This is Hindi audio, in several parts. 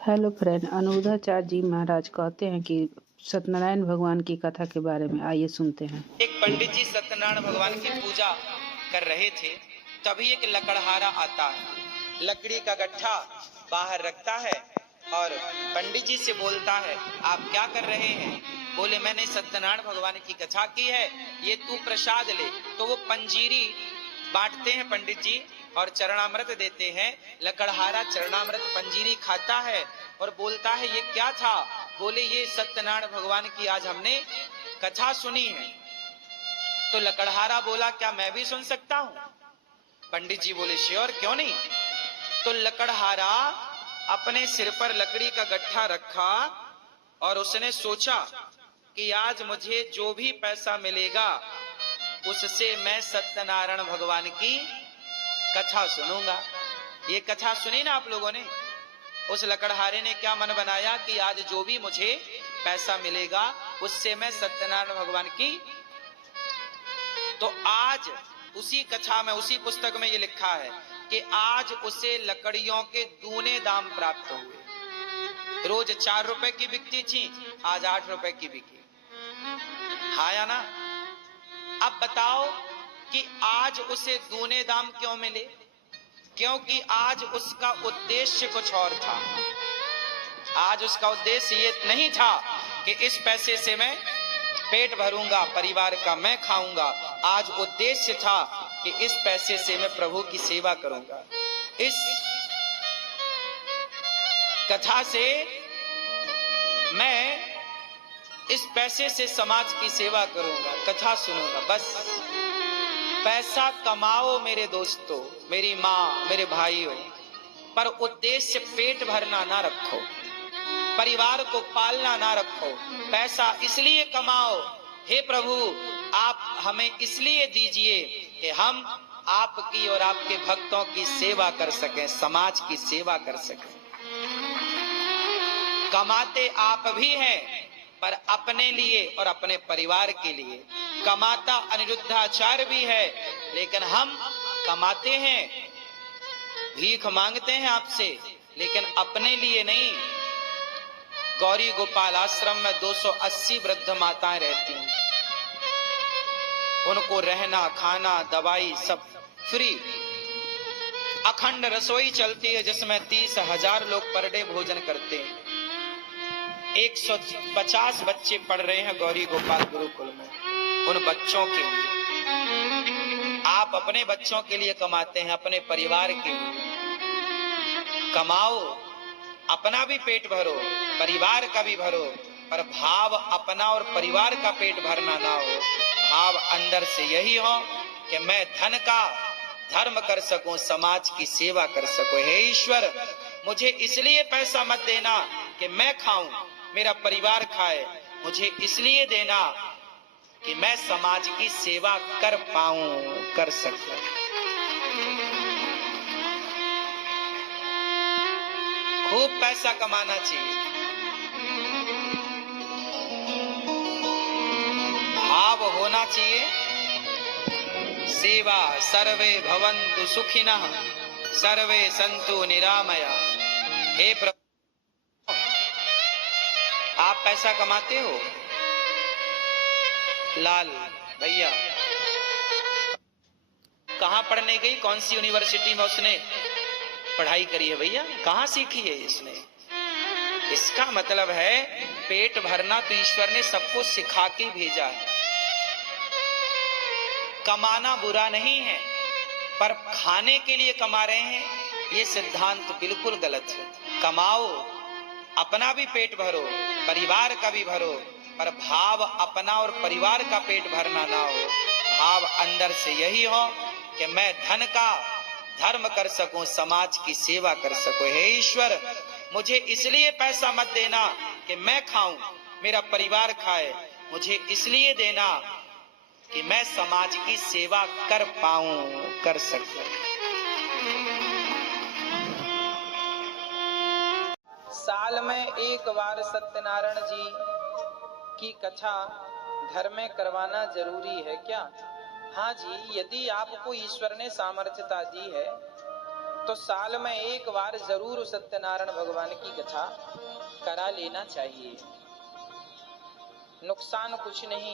हेलो फ्रेंड, अनुरुद्धाचार्य जी महाराज कहते हैं कि सत्यनारायण भगवान की कथा के बारे में। आइए सुनते हैं। एक पंडित जी सत्यनारायण भगवान की पूजा कर रहे थे, तभी एक लकड़हारा आता है, लकड़ी का गट्ठा बाहर रखता है और पंडित जी से बोलता है, आप क्या कर रहे हैं? बोले, मैंने सत्यनारायण भगवान की कथा की है, ये तू प्रसाद ले। तो वो पंजीरी बांटते हैं पंडित जी और चरणामृत देते हैं। लकड़हारा चरणामृत पंजीरी खाता है और बोलता है, ये क्या था? बोले, ये सत्यनारायण भगवान की आज हमने कथा सुनी है। तो लकड़हारा बोला, क्या मैं भी सुन सकता हूं? पंडित जी बोले, श्योर, क्यों नहीं। तो लकड़हारा अपने सिर पर लकड़ी का गट्ठा रखा और उसने सोचा कि आज मुझे जो भी पैसा मिलेगा उससे मैं सत्यनारायण भगवान की कथा सुनूंगा। ये कथा सुनी ना आप लोगों ने? उस लकड़हारे ने क्या मन बनाया कि आज जो भी मुझे पैसा मिलेगा उससे मैं सत्यनारायण भगवान की। तो आज उसी कथा में, उसी पुस्तक में ये लिखा है कि आज उसे लकड़ियों के दूने दाम प्राप्त हुए। रोज 4 रुपए की बिकती थी, आज 8 रुपए की बिकी। हाँ या ना? अब बताओ कि आज उसे दूने दाम क्यों मिले? क्योंकि आज उसका उद्देश्य कुछ और था। आज उसका उद्देश्य ये नहीं था कि इस पैसे से मैं पेट भरूंगा, परिवार का मैं खाऊंगा। आज उद्देश्य था कि इस पैसे से मैं प्रभु की सेवा करूंगा। इस कथा से मैं इस पैसे से समाज की सेवा करूंगा, कथा सुनूंगा। बस पैसा कमाओ मेरे दोस्तों, मेरी माँ, मेरे भाइयों, पर उद्देश्य पेट भरना ना रखो, परिवार को पालना ना रखो। पैसा इसलिए कमाओ, हे प्रभु आप हमें इसलिए दीजिए कि हम आपकी और आपके भक्तों की सेवा कर सकें, समाज की सेवा कर सकें। कमाते आप भी हैं, पर अपने लिए और अपने परिवार के लिए। कमाता अनिरुद्धाचार्य भी है, लेकिन हम कमाते हैं, भीख मांगते हैं आपसे, लेकिन अपने लिए नहीं। गौरी गोपाल आश्रम में 280 वृद्ध माताएं रहती हैं, उनको रहना, खाना, दवाई सब फ्री। अखंड रसोई चलती है जिसमें 30,000 लोग पर डे भोजन करते हैं। 150 बच्चे पढ़ रहे हैं गौरी गोपाल गुरुकुल में। उन बच्चों के लिए, आप अपने बच्चों के लिए कमाते हैं, अपने परिवार के लिए कमाओ, अपना भी पेट भरो, परिवार का भी भरो, पर भाव अपना और परिवार का पेट भरना ना हो। भाव अंदर से यही हो कि मैं धन का धर्म कर सकूं, समाज की सेवा कर सकूं। हे ईश्वर, मुझे इसलिए पैसा मत देना कि मैं खाऊं, मेरा परिवार खाए, मुझे इसलिए देना कि मैं समाज की सेवा कर पाऊं, कर सकूं। खूब पैसा कमाना चाहिए, भाव होना चाहिए। सेवा सर्वे भवन्तु सुखिनः, सर्वे सन्तु निरामया। हे प्रभु, आप पैसा कमाते हो? लाल भैया कहां पढ़ने गई? कौन सी यूनिवर्सिटी में उसने पढ़ाई करी है भैया? कहां सीखी है इसने? इसका मतलब है पेट भरना तो ईश्वर ने सबको सिखा के भेजा है। कमाना बुरा नहीं है, पर खाने के लिए कमा रहे हैं, ये सिद्धांत बिल्कुल गलत है। कमाओ, अपना भी पेट भरो, परिवार का भी भरो, पर भाव अपना और परिवार का पेट भरना ना हो। भाव अंदर से यही हो कि मैं धन का धर्म कर सकूं, समाज की सेवा कर सकूं। हे ईश्वर, मुझे इसलिए पैसा मत देना कि मैं खाऊं, मेरा परिवार खाए, मुझे इसलिए देना कि मैं समाज की सेवा कर पाऊं, कर सकूं। साल में एक बार सत्यनारायण जी की कथा घर में करवाना जरूरी है क्या? हाँ जी, यदि आपको ईश्वर ने सामर्थ्यता दी है तो साल में एक बार जरूर सत्यनारायण भगवान की कथा करा लेना चाहिए, नुकसान कुछ नहीं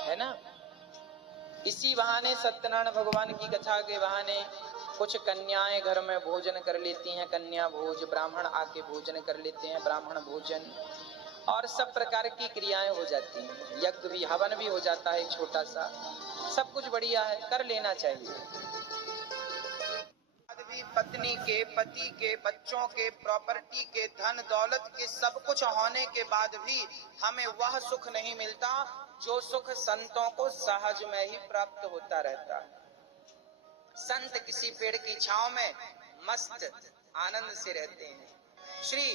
है ना। इसी बहाने सत्यनारायण भगवान की कथा के बहाने कुछ कन्याएं घर में भोजन कर लेती हैं, कन्या भोज, ब्राह्मण आके भोजन कर लेते हैं, ब्राह्मण भोजन, और सब प्रकार की क्रियाएं हो जाती हैं, यज्ञ भी, हवन भी हो जाता है छोटा सा, सब कुछ बढ़िया है, कर लेना चाहिए। भी पत्नी के, पति के, बच्चों के, प्रॉपर्टी के, धन दौलत के, सब कुछ होने के बाद भी हमें वह सुख नहीं मिलता जो सुख संतों को सहज में ही प्राप्त होता रहता है। संत किसी पेड़ की छांव में मस्त आनंद से रहते हैं। श्री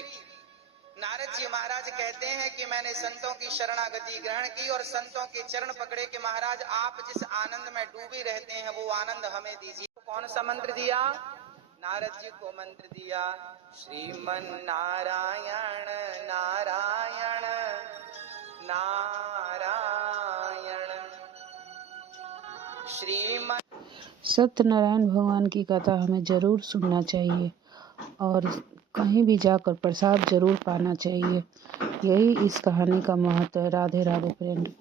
नारद जी महाराज कहते हैं कि मैंने संतों की शरणागति ग्रहण की और संतों के चरण पकड़े कि महाराज आप जिस आनंद में डूबे रहते हैं वो आनंद हमें दीजिए। कौन सा मंत्र दिया? नारद जी को मंत्र दिया, श्रीमन नारायण नारायण नारायण श्रीमन। सत्यनारायण भगवान की कथा हमें जरूर सुनना चाहिए और कहीं भी जाकर प्रसाद जरूर पाना चाहिए। यही इस कहानी का महत्व है। राधे राधे फ्रेंड।